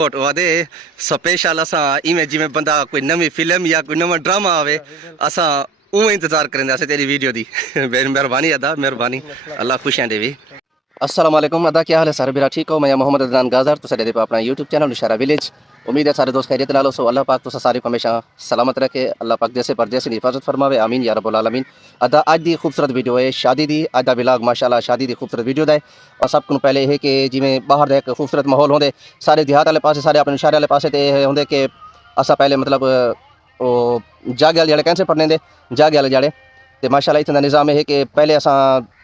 वादे स्पेशल असां इवें जिवें बंदा कोई नवी फिल्म या कोई नवा ड्रामा आवे असां उवें इंतजार करेंगे तेरी वीडियो दी। मेहरबानी अदा, मेहरबानी, अल्लाह खुशियां देवी। अस्सलाम वालेकुम अदा, क्या हाल है सारे? मेरा ठीक हो। मैं मोहम्मद अदनान गाजर तो सारे अपना यूट्यूब चैनल नौशहरा विलेज। उम्मीद है सारे दोस्त खैरियत नाल सो। अल्लाह पाक तो सारे को हमेशा सलामत रखे। अल्लाह पाक जैसे पर जैसे हिफाजत फरमावे, आमीन या रब्बुल आलमीन। अदा अज दी खूबसूरत वीडियो है शादी दी। अज दा व्लॉग माशाअल्लाह शादी दी खूबसूरत वीडियो दा है। और सब को पहले है कि जिवें बाहर दा एक खूबसूरत माहौल होंदे सारे देहात वाले पासे, सारे अपने शहर वाले पासे ते होंदे कि असा पहले मतलब ओ जागे वाले कैंसर पढ़ने दे जागे वाले जाड़े ते माशाअल्लाह इतना निज़ाम है कि पहले असा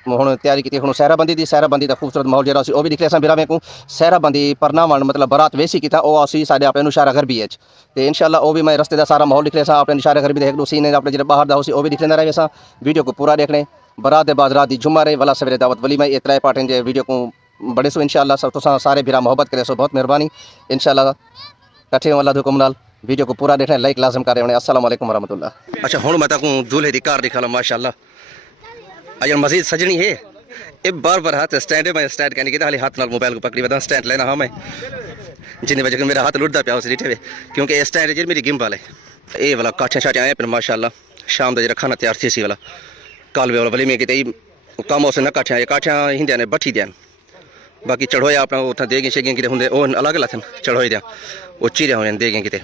हुण तैयारी की हुण सहराबंदी दी। सहराबंदी का खूबसूरत माहौल जरा वो भी दिखे असा बिरावे को सहराबंदी परनावन मतलब बरात वेसी की वो असी साढ़े अपने नौशहरा गरबी है तो इंशाल्लाह वो भी मैं रस्ते का सारा माहौल दिख रहा अपने नौशहरा गरबी एक दो सीन अपने जो बाहर का वो भी दिख लेना रहे असा वीडियो को पूरा देखने। बरात के बाद रात की जुम्मा रहे वाला सवेरे दावत वली मैं ये त्रै पार्ट जे वीडियो को बड़े सो इंशाल्लाह सब तो सारे बिरा मोहब्बत करे सो बहुत मेहरबानी इंशाल्लाह कट्ठे हो अल्लाह हुक्म नाल वीडियो को पूरा देखना लाइक लाजम कर रहे हैं। अस्सलाम वालेकुम रहमतुल्लाह। अच्छा हुण मैं ताकू दूल्हे दी कार दिखा ला माशाअल्लाह अजर मजीद सजनी है ये बार बार हाथ स्टैंड है मैं स्टैंड कहने की हाली हाथ नाल मोबाइल को पकड़ी बता स्टैंड लेना हाँ मैं जिन्हें वजह मेरा हाथ लुटता पिया उस डिठे क्योंकि स्टैंड जी मेरी गिम्बल है ये वाला काठियाँ शाठियाँ आए पर माशाअल्लाह शाम का जरा खाना तैयार थी वाला कालवे वाला वली में कि कम उस न काठियाँ ये काठियाँ हिंदे ने बठी देन बाकी चढ़ोया अपना उतना देगी शेगी कि होंगे वो अलग अलग थे चढ़ोए दिया वो चीरे होने देगी कि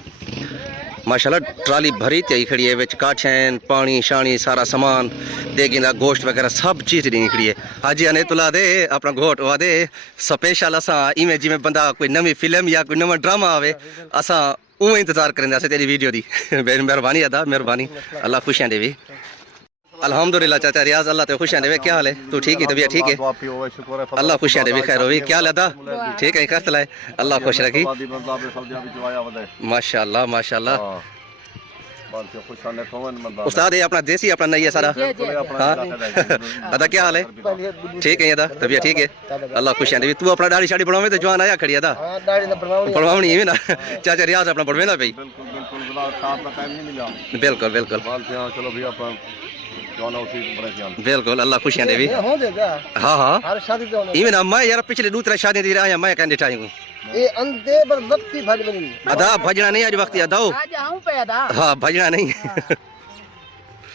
माशाल्लाह ट्राली भरी तई खड़ी है विच काठियाँ पानी शानी सारा सामान देगी दा गोश्त वगैरह सब चीज़ दी खड़ी है। हाजी अने तुला दे अपना घोट वा दे स्पेशल असा इवें जिवें बंदा कोई नवी फिल्म या कोई नवा ड्रामा आवे असा उवें इंतजार करेंगे तेरी वीडियो दी। मेहरबानी अदा, मेहरबानी, अल्लाह खुशियां देवी। अल्हम्दुलिल्लाह चाचा रियाज अल्लाह ते खुशियां देवे। क्या हाल है? तू ठीक है? तबीयत ठीक है? अल्लाह खुशियां देवे खैर होवी। क्या हाल अदा? ठीक है करत लाए अल्लाह खुश रखी माशाअल्लाह माशाअल्लाह। उस्ताद ये अपना देसी अपना नहीं है सारा हाँ अदा क्या हाल है? ठीक है अदा तबीयत ठीक है अल्लाह खुशियां देवी। तू अपना दाढ़ी शाड़ी बढ़ावे तो जवान आया खड़ी अदा बढ़वानी है ना चाचा रियाज अपना बढ़वे ना भाई बिल्कुल बिल्कुल बिल्कुल अल्लाह खुशियां देवी। हाँ हाँ इवन मैं यार पिछले दूसरा शादी दी आया मैं कहने चाहिए अदा भजना नहीं आज वक्त अदा हाँ भजना नहीं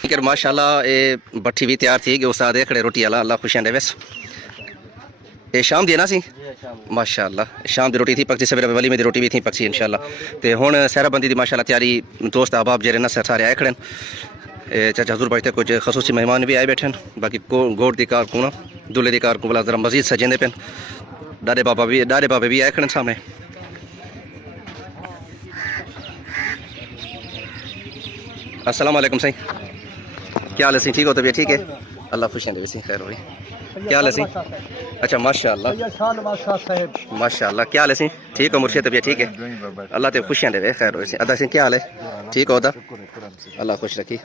फिक्र माशाल्लाह ये भट्ठी भी तैयार थी कि उस्ताद खड़े रोटी वाला अल्लाह खुशियां देवे। ये शाम दी ना सी माशाल्लाह शाम की रोटी थी पकती सवेरे वली में रोटी भी थी पकसी इंशाल्लाह तो हुण सहराबंदी की माशाल्लाह तैयारी दोस्त अहबाब जेरे न सारे आए खड़े चाचा हजूर भाई कुछ खसूसी मेहमान भी आए बैठे बाकी घोट की कार को ना दूल्हे की कार को बोला जरा मजीद सजेंदे पे डाडे बाबे भी आए खड़े सामने। अस्सलाम वालेकुम सही क्या हाल है सी? ठीक हो? तबीयत ठीक है अल्लाह खुशियां देवे सी खैर होई। क्या हाल है सी? अच्छा माशाअल्लाह माशाअल्लाह। क्या हाल है सी? ठीक हो मुर्शिद? तबीयत ठीक है अल्लाह ते खुशियां देवे खैर होई सी। अदा सी क्या हाल है? ठीक हो अदा अल्लाह खुश रखी।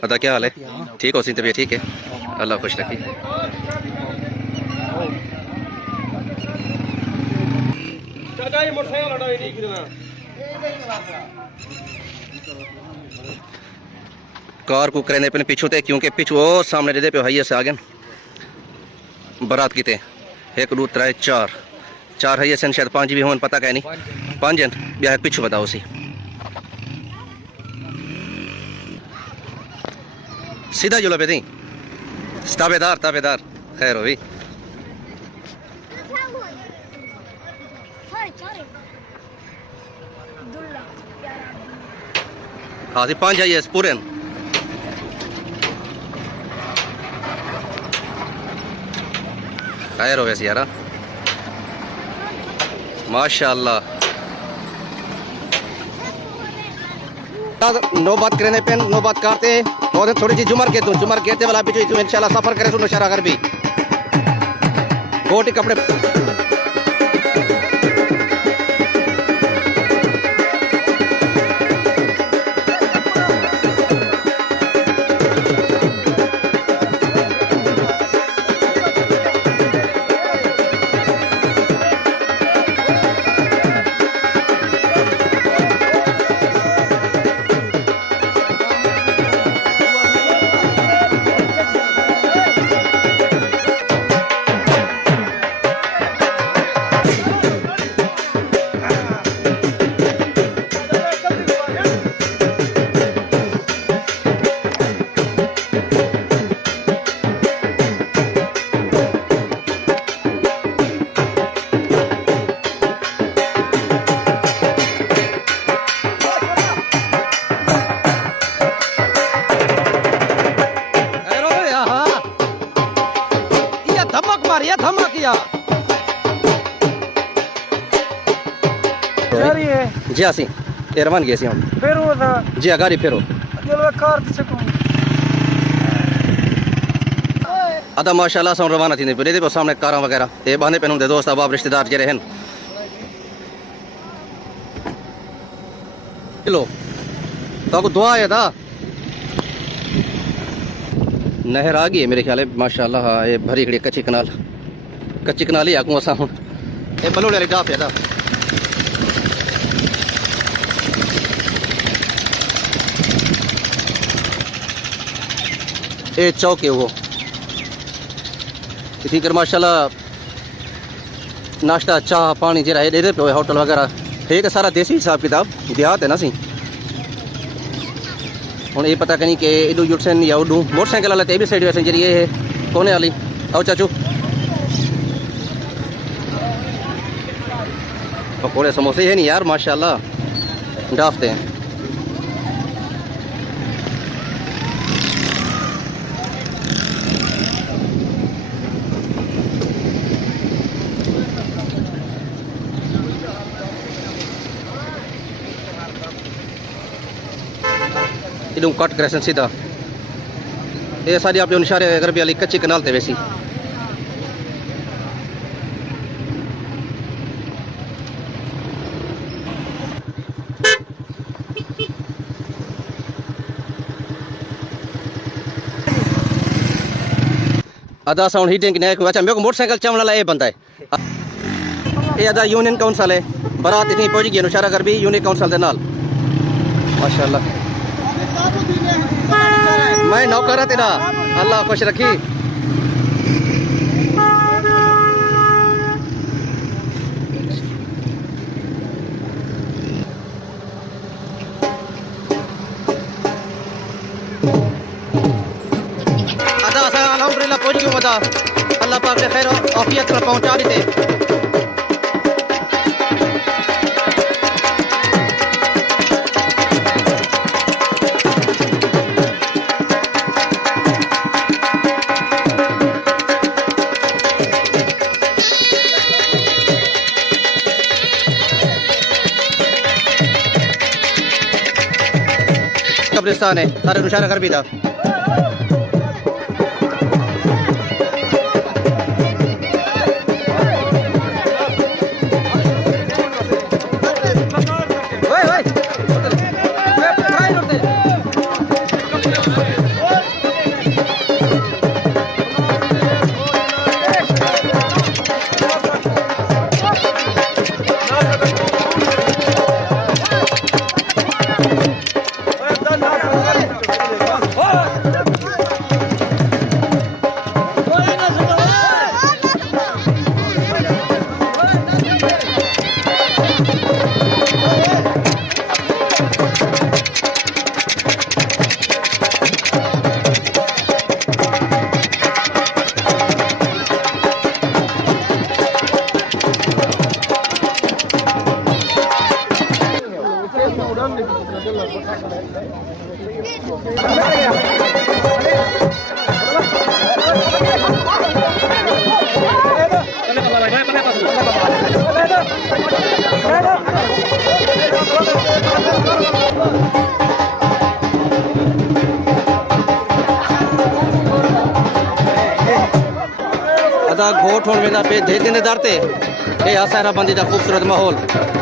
अदा क्या हाल है? ठीक हो सी? तबीयत ठीक है अल्लाह खुश रखी। कार को करेंदे पे पिछू ते क्योंकि पिछू वो सामने दे पे हाइए से आगे बारात की एक दो त्रै चार चार हाइए सन शायद पांच भी होन पता कह नहीं पांच जन ब्याह पिछू बताओ सी सीधा जुला पे दी ताबेदार ताबेदार खैर हो भी हाँ जी पांच आइए पूरे खैर हो वैसे यार माशाअल्लाह। नौबत करने पे नौबत करते और थोड़ी सी जुमर के वाला भी जो इंशाल्लाह सफर करे सुनो शरा घर भी कोटी कपड़े धमक मारिया धमकिया यार ये जी आसी एरमान गए सी हम फिर वो था जी गाड़ी फेरो चलो कार से को अदा माशाल्लाह सो रवाना थी पे दे सामने कारा वगैरह ते बहाने पे हुंदे दोस्त अहबाब रिश्तेदार जेरे हन चलो तो दुआ है दा नहर आ गई है मेरे ख्याल है माशाल्लाह हाँ ये भरी खड़ी कच्ची कनाल ही आकूँ असा हूँ ये बलोड़े वाली डाफ है दा ये चौक है वो इसी कर माशाल्लाह नाश्ता चाह पानी जरा दे दे पे होटल वगैरह है कि सारा देसी हिसाब किताब देहात है ना सी हूँ ये पता कहीं कि इडू युटसन या उडू मोटरसाइकिल वाला तो भी साइड वैसे जी है कोने वाली आओ चाचू पकौड़े समोसे है नहीं यार माशाल्लाह डाफते हैं इडू कट करें सीधा ये सारी आप निशारे अगर भी वाली कच्ची कनाल थे वैसी अदा साउंड हीटिंग ने अच्छा मेरे को मोटरसाइकिल चमन वाला ये बंदा है ये अदा यूनियन काउंसिल है बारात इतनी पहुंच गई नुशारा कर भी यूनियन काउंसिल के नाल माशाल्लाह मैं नौकर तेरा अल्लाह खुश रखी अदा अल्हम्दुलिल्लाह पहुंच गई मदा अल्लाह पाक ने खैर आफियत पहुंचा दी थे कब्रिस्तान है सारे नुशारा कर भी था अदा घोट होने में पे दे दिन दारते ये आसारा बंदी का खूबसूरत माहौल